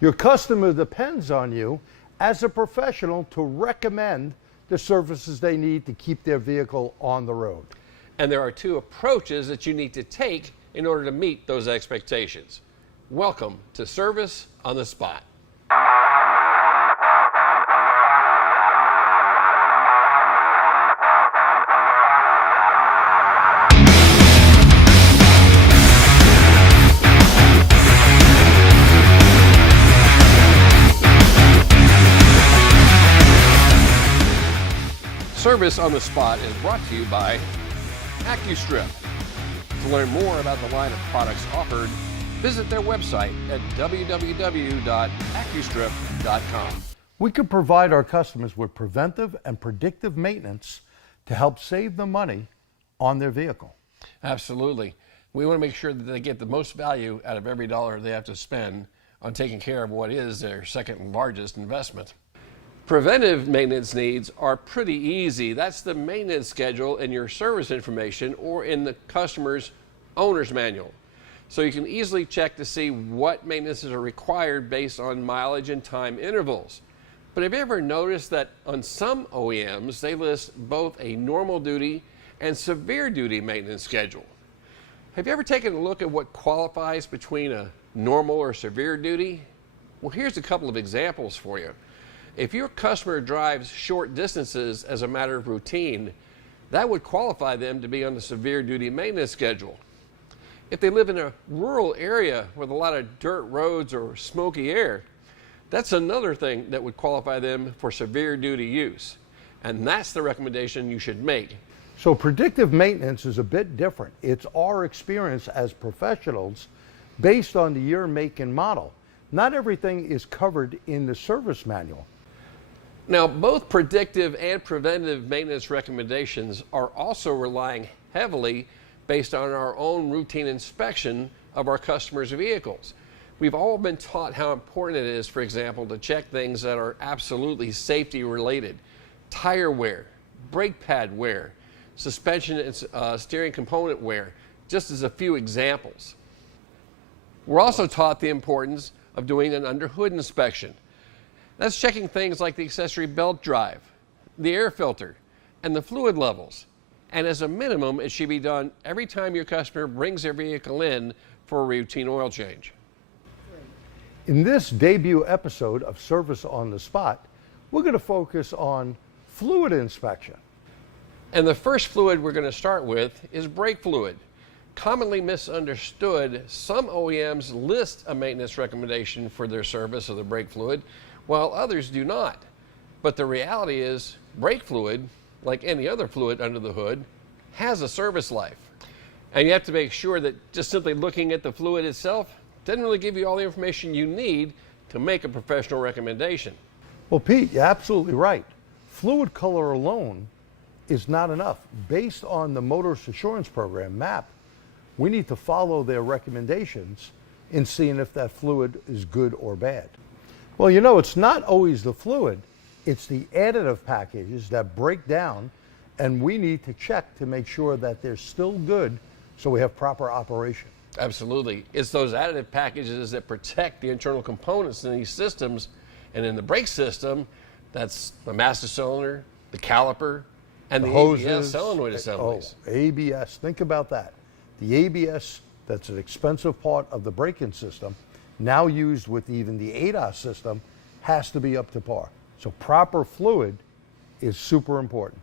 Your customer depends on you as a professional to recommend the services they need to keep their vehicle on the road. And there are two approaches that you need to take in order to meet those expectations. Welcome to Service on the Spot. Service on the Spot is brought to you by Acustrip. To learn more about the line of products offered, visit their website at www.acustrip.com. We can provide our customers with preventive and predictive maintenance to help save them money on their vehicle. Absolutely. We want to make sure that they get the most value out of every dollar they have to spend on taking care of what is their second largest investment. Preventive maintenance needs are pretty easy. That's the maintenance schedule in your service information or in the customer's owner's manual. So you can easily check to see what maintenances are required based on mileage and time intervals. But have you ever noticed that on some OEMs, they list both a normal duty and severe duty maintenance schedule? Have you ever taken a look at what qualifies between a normal or severe duty? Well, here's a couple of examples for you. If your customer drives short distances as a matter of routine, that would qualify them to be on the severe duty maintenance schedule. If they live in a rural area with a lot of dirt roads or smoky air, that's another thing that would qualify them for severe duty use. And that's the recommendation you should make. So predictive maintenance is a bit different. It's our experience as professionals based on the year, make, and model. Not everything is covered in the service manual. Now, both predictive and preventive maintenance recommendations are also relying heavily based on our own routine inspection of our customers' vehicles. We've all been taught how important it is, for example, to check things that are absolutely safety related. Tire wear, brake pad wear, suspension and steering component wear, just as a few examples. We're also taught the importance of doing an under hood inspection. That's checking things like the accessory belt drive, the air filter, and the fluid levels. And as a minimum, it should be done every time your customer brings their vehicle in for a routine oil change. In this debut episode of Service on the Spot, we're going to focus on fluid inspection. And the first fluid we're going to start with is brake fluid. Commonly misunderstood, some OEMs list a maintenance recommendation for their service of the brake fluid, while others do not. But the reality is, brake fluid, like any other fluid under the hood, has a service life. And you have to make sure that just simply looking at the fluid itself doesn't really give you all the information you need to make a professional recommendation. Well, Pete, you're absolutely right. Fluid color alone is not enough. Based on the Motorist Assurance Program, MAP, we need to follow their recommendations in seeing if that fluid is good or bad. Well, you know, it's not always the fluid, it's the additive packages that break down, and we need to check to make sure that they're still good so we have proper operation. Absolutely. It's those additive packages that protect the internal components in these systems. And in the brake system, that's the master cylinder, the caliper, and the hoses, ABS solenoid assemblies. Oh, ABS, think about that. The ABS, that's an expensive part of the braking system, now used with even the ADAS system, has to be up to par. So proper fluid is super important.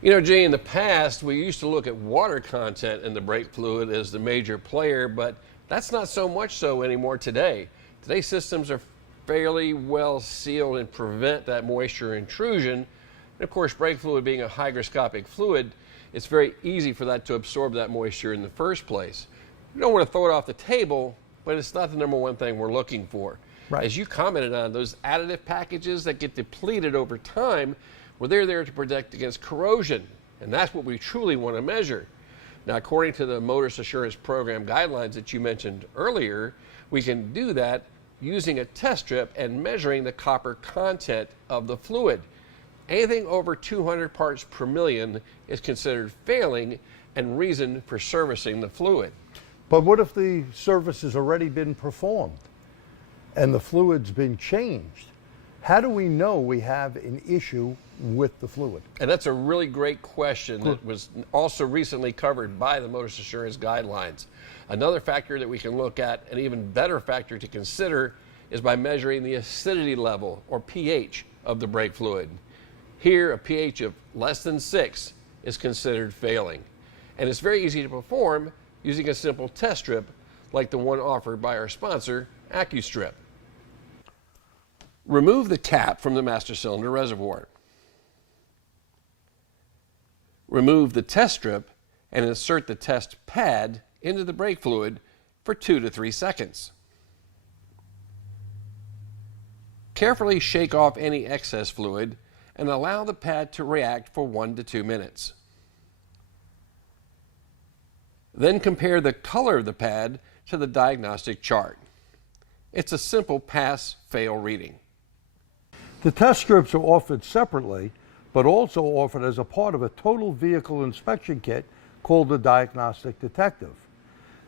You know, Jay, in the past, we used to look at water content in the brake fluid as the major player, but that's not so much so anymore today. Today's systems are fairly well sealed and prevent that moisture intrusion. And of course, brake fluid being a hygroscopic fluid, it's very easy for that to absorb that moisture in the first place. We don't want to throw it off the table, but it's not the number one thing we're looking for. Right. As you commented on, those additive packages that get depleted over time, well, they're there to protect against corrosion, and that's what we truly want to measure. Now, according to the Motorist Assurance Program guidelines that you mentioned earlier, we can do that using a test strip and measuring the copper content of the fluid. Anything over 200 parts per million is considered failing and reason for servicing the fluid. But what if the service has already been performed? and the fluid's been changed, how do we know we have an issue with the fluid? And that's a really great question that was also recently covered by the Motorist Assurance Guidelines. Another factor that we can look at, an even better factor to consider, is by measuring the acidity level, or pH, of the brake fluid. Here, a pH of less than 6 is considered failing. And it's very easy to perform using a simple test strip like the one offered by our sponsor, Acustrip. Remove the cap from the master cylinder reservoir. Remove the test strip and insert the test pad into the brake fluid for 2 to 3 seconds. Carefully shake off any excess fluid and allow the pad to react for 1 to 2 minutes. Then compare the color of the pad to the diagnostic chart. It's a simple pass-fail reading. The test strips are offered separately, but also offered as a part of a total vehicle inspection kit called the Diagnostic Detective.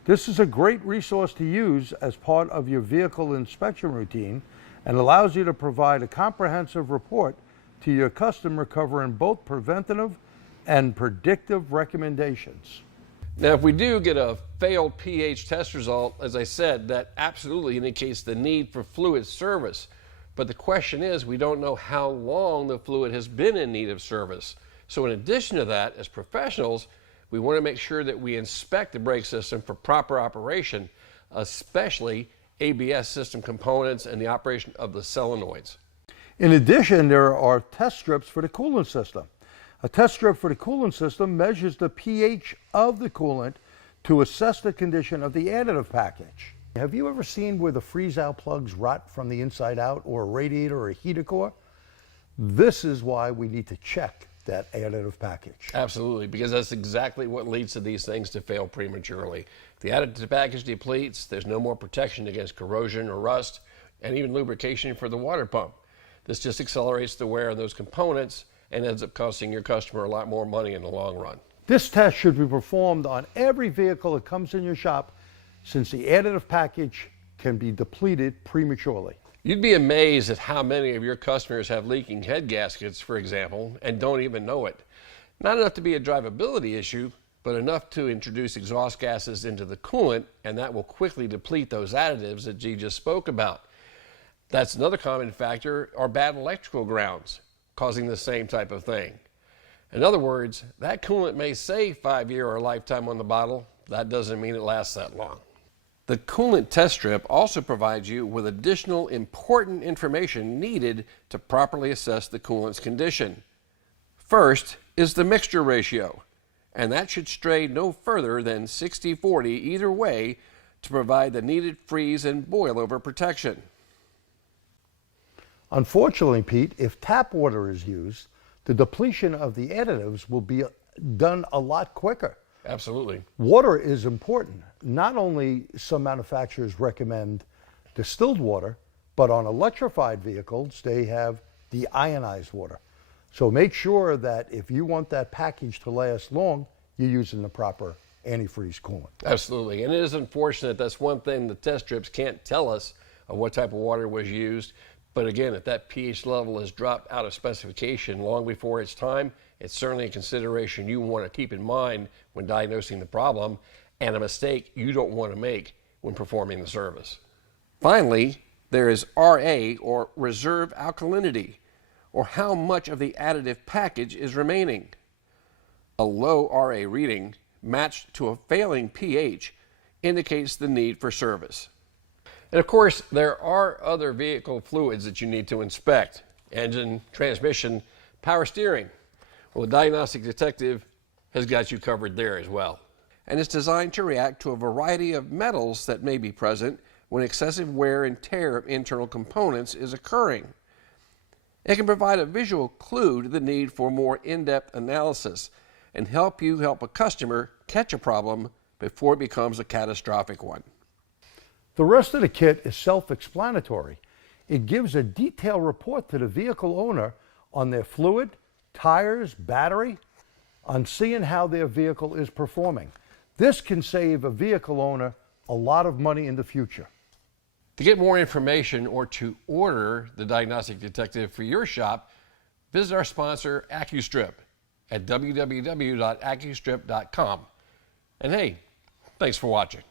This is a great resource to use as part of your vehicle inspection routine and allows you to provide a comprehensive report to your customer covering both preventative and predictive recommendations. Now, if we do get a failed pH test result, as I said, that absolutely indicates the need for fluid service. But the question is, we don't know how long the fluid has been in need of service. So in addition to that, as professionals, we want to make sure that we inspect the brake system for proper operation, especially ABS system components and the operation of the solenoids. In addition, there are test strips for the coolant system. A test strip for the coolant system measures the pH of the coolant to assess the condition of the additive package. Have you ever seen where the freeze-out plugs rot from the inside out, or a radiator or a heater core? This is why we need to check that additive package. Absolutely, because that's exactly what leads to these things to fail prematurely. If the additive package depletes, there's no more protection against corrosion or rust, and even lubrication for the water pump. This just accelerates the wear of those components and ends up costing your customer a lot more money in the long run. This test should be performed on every vehicle that comes in your shop, since the additive package can be depleted prematurely. You'd be amazed at how many of your customers have leaking head gaskets, for example, and don't even know it. Not enough to be a drivability issue, but enough to introduce exhaust gases into the coolant, and that will quickly deplete those additives that G just spoke about. That's another common factor, are bad electrical grounds, causing the same type of thing. In other words, that coolant may say 5-year or lifetime on the bottle. That doesn't mean it lasts that long. The coolant test strip also provides you with additional important information needed to properly assess the coolant's condition. First is the mixture ratio, and that should stray no further than 60-40 either way to provide the needed freeze and boil over protection. Unfortunately, Pete, if tap water is used, the depletion of the additives will be done a lot quicker. Absolutely. Water is important. Not only some manufacturers recommend distilled water, but on electrified vehicles, they have deionized water. So make sure that if you want that package to last long, you're using the proper antifreeze coolant. Absolutely. And it is unfortunate. That's one thing the test strips can't tell us of what type of water was used. But again, if that pH level is dropped out of specification long before its time, it's certainly a consideration you want to keep in mind when diagnosing the problem, and a mistake you don't want to make when performing the service. Finally, there is RA, or reserve alkalinity, or how much of the additive package is remaining. A low RA reading matched to a failing pH indicates the need for service. And of course, there are other vehicle fluids that you need to inspect: engine, transmission, power steering. Well, the Diagnostic Detective has got you covered there as well. And it's designed to react to a variety of metals that may be present when excessive wear and tear of internal components is occurring. It can provide a visual clue to the need for more in-depth analysis and help a customer catch a problem before it becomes a catastrophic one. The rest of the kit is self-explanatory. It gives a detailed report to the vehicle owner on their fluid, tires, battery, on seeing how their vehicle is performing. This can save a vehicle owner a lot of money in the future. To get more information or to order the Diagnostic Detective for your shop, visit our sponsor, Acustrip, at www.acustrip.com. And hey, thanks for watching.